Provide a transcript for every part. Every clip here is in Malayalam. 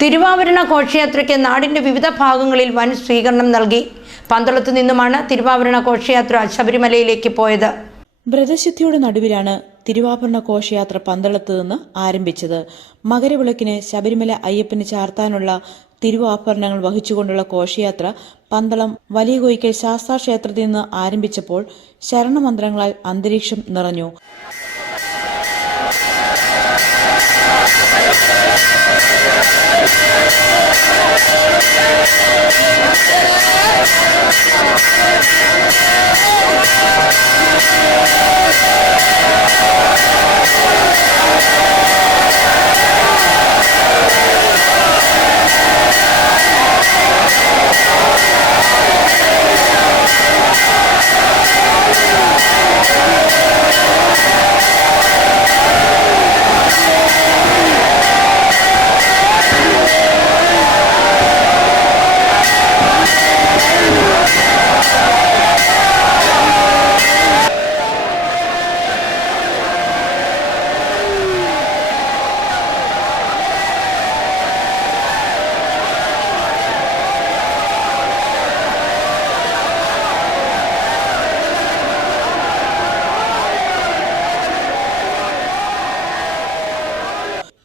തിരുവാഭരണ ഘോഷയാത്രയ്ക്ക് നാടിന്റെ വിവിധ ഭാഗങ്ങളിൽ വൻ സ്വീകരണം നൽകി. പന്തളത്തു നിന്നുമാണ് തിരുവാഭരണ ഘോഷയാത്ര ശബരിമലയിലേക്ക് പോയത്. വ്രതശുദ്ധിയുടെ നടുവിലാണ് തിരുവാഭരണ ഘോഷയാത്ര പന്തളത്ത് നിന്ന് ആരംഭിച്ചത്. മകരവിളക്കിന് ശബരിമല അയ്യപ്പന് ചാർത്താനുള്ള തിരുവാഭരണങ്ങൾ വഹിച്ചുകൊണ്ടുള്ള ഘോഷയാത്ര പന്തളം വലിയ കോയിക്കൽ ശാസ്താ ക്ഷേത്രത്തിൽ നിന്ന് ആരംഭിച്ചപ്പോൾ ശരണമന്ത്രങ്ങളാൽ അന്തരീക്ഷം നിറഞ്ഞു.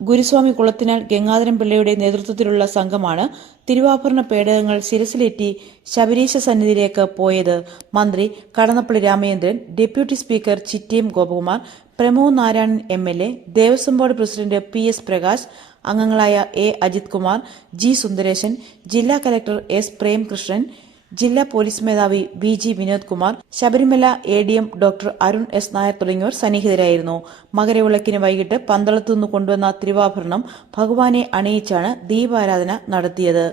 ഗുരുസ്വാമി കുളത്തിനാൽ ഗംഗാധരൻ പിള്ളയുടെ നേതൃത്വത്തിലുള്ള സംഘമാണ് തിരുവാഭരണ പേടകങ്ങൾ ശിരസിലേറ്റി ശബരീശ സന്നിധിയിലേക്ക് പോയത്. മന്ത്രി Kadannappally Ramachandran, deputy speaker Chittayam Gopakumar, Pramod Narayanan MLA, Devaswom board president PS Prakash, അംഗങ്ങളായ A അജിത് കുമാർ, G സുന്ദരേശൻ, ജില്ലാ കലക്ടർ S പ്രേംകൃഷ്ണൻ, ജില്ലാ പോലീസ് മേധാവി VG Vinod Kumar, Sabarimala ADM doctor Arun S Nair തുടങ്ങിയവർ സന്നിഹിതരായിരുന്നു. മകരവിളക്കിന് വൈകിട്ട് പന്തളത്തുനിന്ന് കൊണ്ടുവന്ന തിരുവാഭരണം ഭഗവാനെ അണിയിച്ചാണ് ദീപാരാധന നടത്തിയത്.